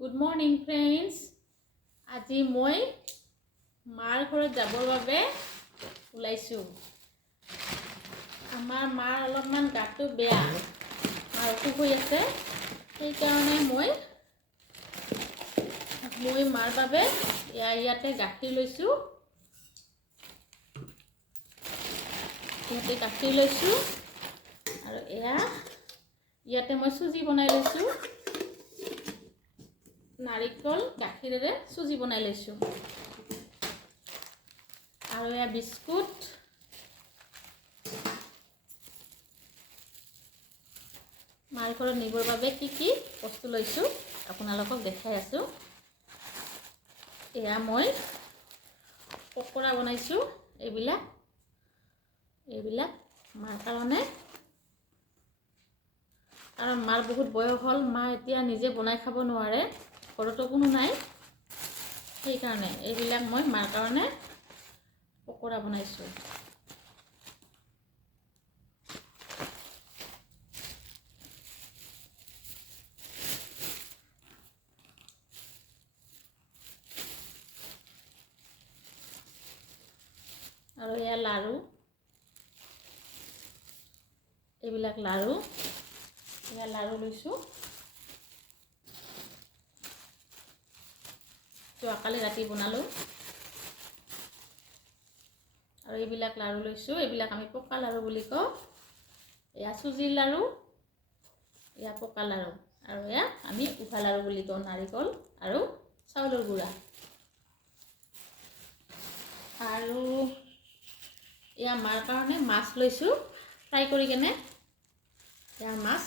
Good morning friends. আজি মই মাৰ ঘৰত যাবৰ বাবে ওলাইছো। আমাৰ মাৰ অলপমান গাটো বেয়া, মাৰ অসুখ হৈ আছে, সেইকাৰণে মই মাৰ বাবে ইয়াতে গাখীৰ লৈছো। আৰু ইয়াতে মই চুজি বনাই লৈছো। নাৰিকল গাখীৰেৰে চুজি বনাই লৈছো। আৰু এয়া বিস্কুট, মাৰ ঘৰত নিবৰ বাবে কি বস্তু লৈছো আপোনালোকক দেখাই আছো। এয়া মই পকৰা বনাইছো। এইবিলাক মাৰ কাৰণে, কাৰণ মাৰ বহুত বয়স হ'ল, মা এতিয়া নিজে বনাই খাব নোৱাৰে, ঘৰতো কোনো নাই, সেইকাৰণে এইবিলাক মই মাৰ কাৰণে পকৰা বনাইছো। আৰু এয়া লাৰু, এইবিলাক লাৰু লৈছো। যোৱাকালি ৰাতি বনালো। আৰু এইবিলাক লাৰু লৈছো, এইবিলাক আমি পকা লাৰু বুলি কওঁ। এয়া চুজিৰ লাৰু, এয়া পকা লাৰু, আৰু এয়া আমি উহা লাৰু বুলি কওঁ, নাৰিকল আৰু চাউলৰ গুড়া। আৰু এয়া মাৰ কাৰণে মাছ লৈছো, ফ্ৰাই কৰি কেনে। এয়া মাছ,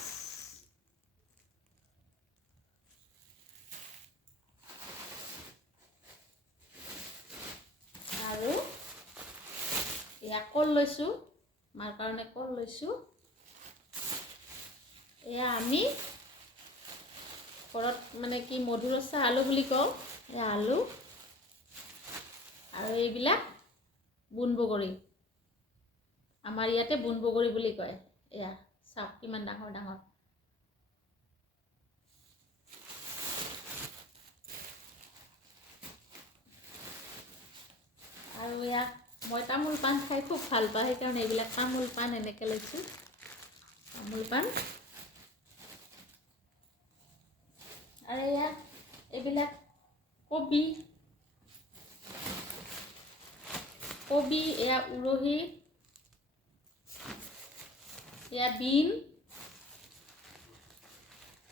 আৰু এয়া কল লৈছো, মাৰ কাৰণে কল লৈছো। এয়া আমি ঘৰত মধুৰ ৰসা আলু বুলি কওঁ, এয়া আলু। আৰু এইবিলাক বুন বগৰী, আমাৰ ইয়াতে বুন বগৰী বুলি কয়। এয়া চাওক কিমান ডাঙৰ ডাঙৰ। আৰু এয়া মই তামোল পাণ খাই খুব ভাল পাওঁ, সেইকাৰণে এইবিলাক তামোল পাণ এনেকৈ লৈছোঁ, তামোল পাণ। আৰু এয়া এইবিলাক কবি, এয়া উৰহি, এয়া বিন,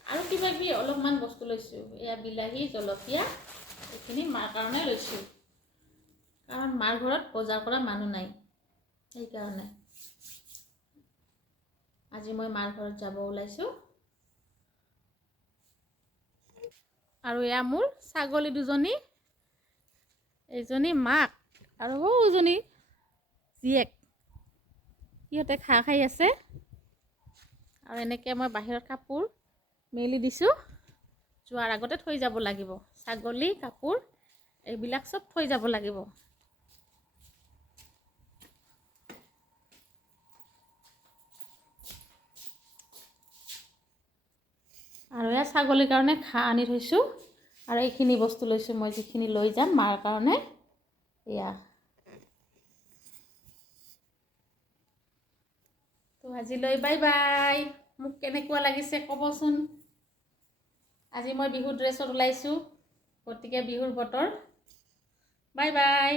আৰু কিবা কিবি অলপমান বস্তু লৈছোঁ। এয়া বিলাহী, জলকীয়া, এইখিনি মাৰ কাৰণে লৈছোঁ, কাৰণ মাৰ ঘৰত বজাৰ কৰা মানুহ নাই, সেইকাৰণে আজি মই মাৰ ঘৰত যাব ওলাইছোঁ। আৰু এয়া মোৰ ছাগলী দুজনী, এইজনী মাক আৰু সৌজনী জীয়েক, সিহঁতে ঘাঁহ খাই আছে। আৰু এনেকৈ মই বাহিৰত কাপোৰ মেলি দিছোঁ, যোৱাৰ আগতে থৈ যাব লাগিব। ছাগলী, কাপোৰ এইবিলাক চব থৈ যাব লাগিব। আৰু এয়া ছাগলীৰ কাৰণে ঘাঁহ আনি থৈছোঁ, আৰু এইখিনি বস্তু লৈছোঁ মই, যিখিনি লৈ যাম মাৰ কাৰণে। এয়া তো আজিলৈ বাই বাই। মোক কেনেকুৱা লাগিছে ক'বচোন। আজি মই বিহুৰ ড্ৰেছত ওলাইছোঁ, গতিকে বিহুৰ বতৰ। Bye bye.